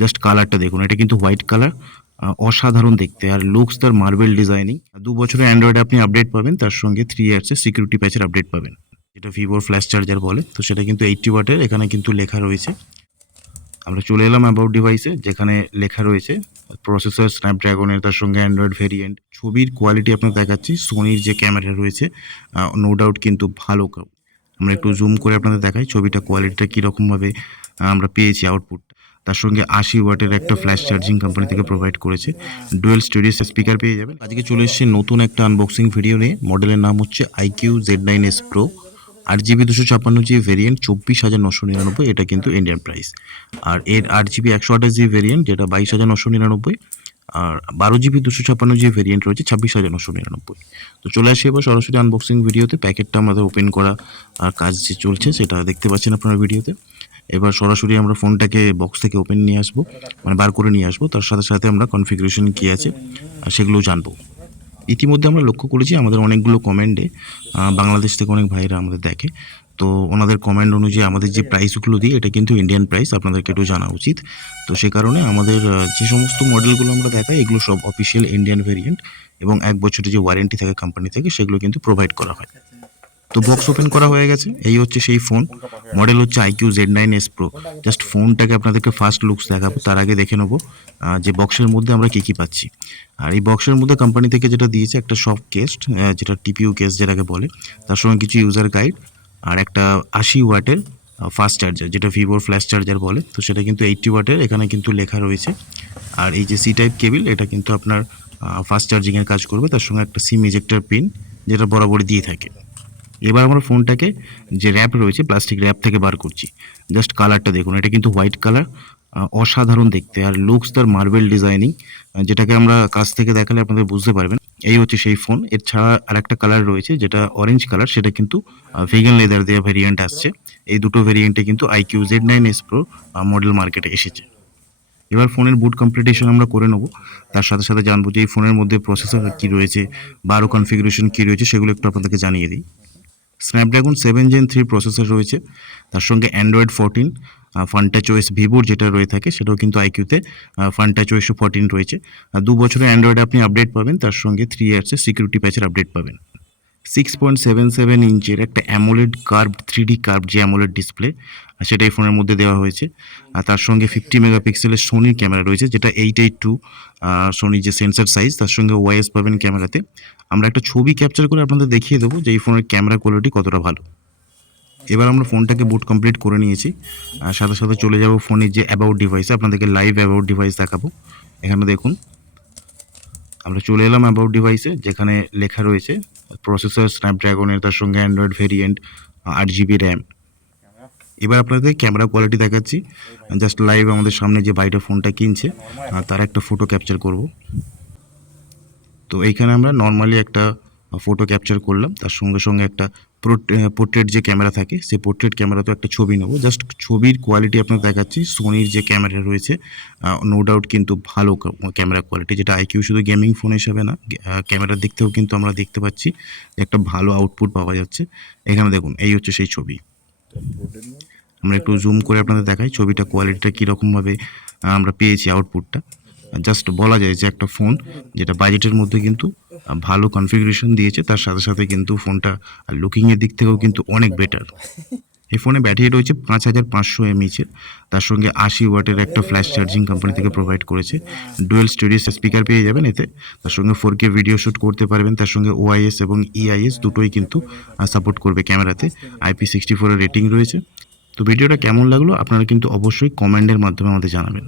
Just কালারটা দেখুন, এটা কিন্তু হোয়াইট কালার অসাধারণ দেখতে। আর লুকস তার মার্বেল ডিজাইনিং দু বছরের অ্যান্ড্রয়েড আপনি আপডেট পাবেন, তার সঙ্গে থ্রি ইয়ার্সের সিকিউরিটি প্যাচের আপডেট পাবেন। যেটা ভিভোর ফ্ল্যাশ চার্জার বলে, তো সেটা কিন্তু এইটটি ওয়াটের এখানে কিন্তু লেখা রয়েছে। আমরা চলে এলাম অ্যাবাউট ডিভাইসে যেখানে লেখা রয়েছে প্রসেসর স্ন্যাপড্রাগনের তার সঙ্গে অ্যান্ড্রয়েড ভেরিয়েন্ট ছবির কোয়ালিটি আপনার দেখাচ্ছি সোনির যে ক্যামেরা রয়েছে নো ডাউট কিন্তু ভালো। আমরা একটু জুম করে আপনাদের দেখাই, ছবিটা কোয়ালিটিটা কীরকমভাবে আমরা পেয়েছি আউটপুট তার সঙ্গে আশি ওয়াটের একটা ফ্ল্যাশ চার্জিং কোম্পানি থেকে প্রোভাইড করেছে। ডুয়েল স্টুডিও স্পিকার পেয়ে যাবেন। আজকে চলে এসেছে নতুন একটা আনবক্সিং ভিডিও নিয়ে। মডেলের নাম হচ্ছে iQOO Z nine S pro আট জিবি দুশো ছাপ্পান্ন জিবি ভেরিয়েন্ট চব্বিশ হাজার নশো নিরানব্বই, এটা কিন্তু ইন্ডিয়ান প্রাইস আর এর আট জিবি একশো আঠাশ জিবি ভেরিয়েন্ট যেটা বাইশ হাজার নশো নিরানব্বই। আর বারো জিবি দুশো ছাপ্পান্ন জিবি ভেরিয়েন্ট রয়েছে, ছাব্বিশ হাজার নশো নিরানব্বই। তো চলে আসি এবার সরাসরি আনবক্সিং ভিডিওতে প্যাকেটটা আমাদের ওপেন করা আর কাজ যে চলছে, সেটা দেখতে পাচ্ছেন আপনারা ভিডিওতে এবার সরাসরি আমরা ফোনটাকে বক্স থেকে ওপেন নিয়ে আসব মানে বার করে নিয়ে আসব, তার সাথে সাথে আমরা কনফিগারেশন কী আছে আর সেগুলোও জানব। ইতিমধ্যে আমরা লক্ষ্য করেছি আমাদের অনেকগুলো কমেন্টে বাংলাদেশ থেকে অনেক ভাইরা আমাদের দেখে। তো ওনাদের কমেন্ট অনুযায়ী আমাদের যে প্রাইসগুলো দিই এটা কিন্তু ইন্ডিয়ান প্রাইস আপনাদেরকে একটু জানা উচিত। তো সে কারণে আমাদের যে সমস্ত মডেলগুলো আমরা দেখাই, এগুলো সব অফিসিয়াল ইন্ডিয়ান ভেরিয়েন্ট এবং এক বছরের যে ওয়ারেন্টি থাকে কোম্পানি থেকে, সেগুলো কিন্তু প্রোভাইড করা হয়। তো বক্স ওপেন করা হয়ে গেছে। এই হচ্ছে সেই ফোন মডেল হচ্ছে iQOO Z nine S Pro just ফোনটাকে আপনাদেরকে ফার্স্ট লুকস দেখাবো, তার আগে দেখে নেব যে বক্সের মধ্যে আমরা কী কী পাচ্ছি। আর এই বক্সের মধ্যে কোম্পানি থেকে যেটা দিয়েছে, একটা সফট কেস্ট যেটা টিপিউ কেস যেটাকে বলে, তার সঙ্গে কিছু ইউজার গাইড আর একটা আশি ওয়াটের ফাস্ট চার্জার যেটা ভিভোর ফ্ল্যাশ চার্জার বলে। তো সেটা কিন্তু এইটটি ওয়াটের, এখানে কিন্তু লেখা রয়েছে। আর এই যে সি টাইপ কেবিল এটা কিন্তু আপনার ফাস্ট চার্জিংয়ের কাজ করবে। তার সঙ্গে একটা সিম ইজেক্টর পিন যেটা বরাবরই দিয়ে থাকে। এবার আমরা ফোনটাকে যে র্যাপ রয়েছে প্লাস্টিক র্যাপ থেকে বার করছি। জাস্ট কালারটা দেখুন, এটা কিন্তু হোয়াইট কালার অসাধারণ দেখতে। আর লুকস তার মার্বেল ডিজাইনিং যেটাকে আমরা কাছ থেকে দেখালে আপনাদের বুঝতে পারবেন। এই হচ্ছে সেই ফোন এর ছাড়া আর একটা কালার রয়েছে, যেটা অরেঞ্জ কালার সেটা কিন্তু ভেগান লেদার দেওয়া ভেরিয়েন্ট আসছে। এই দুটো ভেরিয়েন্টে কিন্তু iQOO Z nine S Pro model মার্কেটে এসেছে। এবার ফোনের বুট কমপ্লিটেশন আমরা করে নেব। তার সাথে সাথে জানব যে এই ফোনের মধ্যে প্রসেসর কী রয়েছে বারো কনফিগারেশন কী রয়েছে, সেগুলো একটু আপনাদেরকে জানিয়ে দিই। Snapdragon seven Gen three processor রয়েছে। তার সঙ্গে অ্যান্ড্রয়েড ফোরটিন ফান্টা চয়েস ভিভোর যেটা রয়ে থাকে, সেটাও কিন্তু আইকিউতে ফান্টাচ ওয়েস ফোরটিন রয়েছে। দু বছরের অ্যান্ড্রয়েড আপনি আপডেট পাবেন, তার সঙ্গে থ্রি ইয়ার্সের সিকিউরিটি প্যাচের আপডেট পাবেন। সিক্স পয়েন্ট সেভেন সেভেন ইঞ্চের একটা AMOLED curve three D curve যে অ্যামোলেড ডিসপ্লে সেটা এই ফোনের মধ্যে দেওয়া হয়েছে। আর তার সঙ্গে ফিফটি মেগাপিক্সেলের সোনির ক্যামেরা রয়েছে, যেটা এইট এইট টু সোনির যে সেন্সার সাইজ তার সঙ্গে ওয়াইএস পাবেন ক্যামেরাতে। আমরা একটা ছবি ক্যাপচার করে আপনাদের দেখিয়ে দেবো যে এই ফোনের ক্যামেরা কোয়ালিটি কতটা ভালো। এবার আমরা ফোনটাকে বুট কমপ্লিট করে নিয়েছি, আর সাথে সাথে চলে যাব ফোনের যে অ্যাবাউট ডিভাইসে আপনাদেরকে লাইভ অ্যাবাউট ডিভাইস দেখাবো। এখানে দেখুন, আমরা চলে এলাম অ্যাবাউট ডিভাইসে যেখানে লেখা রয়েছে প্রসেসর স্ন্যাপড্রাগনের তার সঙ্গে অ্যান্ড্রয়েড ভেরিয়েন্ট আট জিবি র্যাম এবার আপনাদের ক্যামেরা কোয়ালিটি দেখাচ্ছি। জাস্ট লাইভ আমাদের সামনে যে বাইটা ফোনটা কিনছে তার একটা ফটো ক্যাপচার করব। তো এইখানে আমরা নর্মালি একটা ফটো ক্যাপচার করলাম, তার সঙ্গে সঙ্গে একটা পোর্ট্রেট যে ক্যামেরা থাকে, সেই পোর্ট্রেট ক্যামেরাতে একটা ছবি নেব। জাস্ট ছবির কোয়ালিটি আপনার দেখাচ্ছি সোনির যে ক্যামেরা রয়েছে নো ডাউট কিন্তু ভালো ক্যামেরা কোয়ালিটি যেটা আইকিউ শুধু গেমিং ফোন হিসাবে না ক্যামেরার দিক থেকেও কিন্তু আমরা দেখতে পাচ্ছি, একটা ভালো আউটপুট পাওয়া যাচ্ছে। এখানে দেখুন, এই হচ্ছে সেই ছবি। আমরা একটু জুম করে আপনাদের দেখাই, ছবিটা কোয়ালিটিটা কীরকমভাবে আমরা পেয়েছি আউটপুটটা জাস্ট বলা যায় যে একটা ফোন যেটা বাজেটের মধ্যে কিন্তু ভালো কনফিগারেশন দিয়েছে, তার সাথে সাথে কিন্তু ফোনটা লুকিংয়ের দিক থেকেও কিন্তু অনেক বেটার এই ফোনে ব্যাটারি রয়েছে পাঁচ হাজার পাঁচশো এমএইচের তার সঙ্গে আশি ওয়াটের একটা ফ্ল্যাশ চার্জিং কোম্পানি থেকে প্রোভাইড করেছে। ডুয়েল স্টুডিও স্পিকার পেয়ে যাবেন এতে, তার সঙ্গে ফোর কে ভিডিও শ্যুট করতে পারবেন, তার সঙ্গে ওআইএস এবং ইআইএস দুটোই কিন্তু সাপোর্ট করবে ক্যামেরাতে। আইপি সিক্সটি ফোরের রেটিং রয়েছে। তো ভিডিওটা কেমন লাগল আপনারা কিন্তু অবশ্যই কমেন্টের মাধ্যমে আমাদের জানাবেন।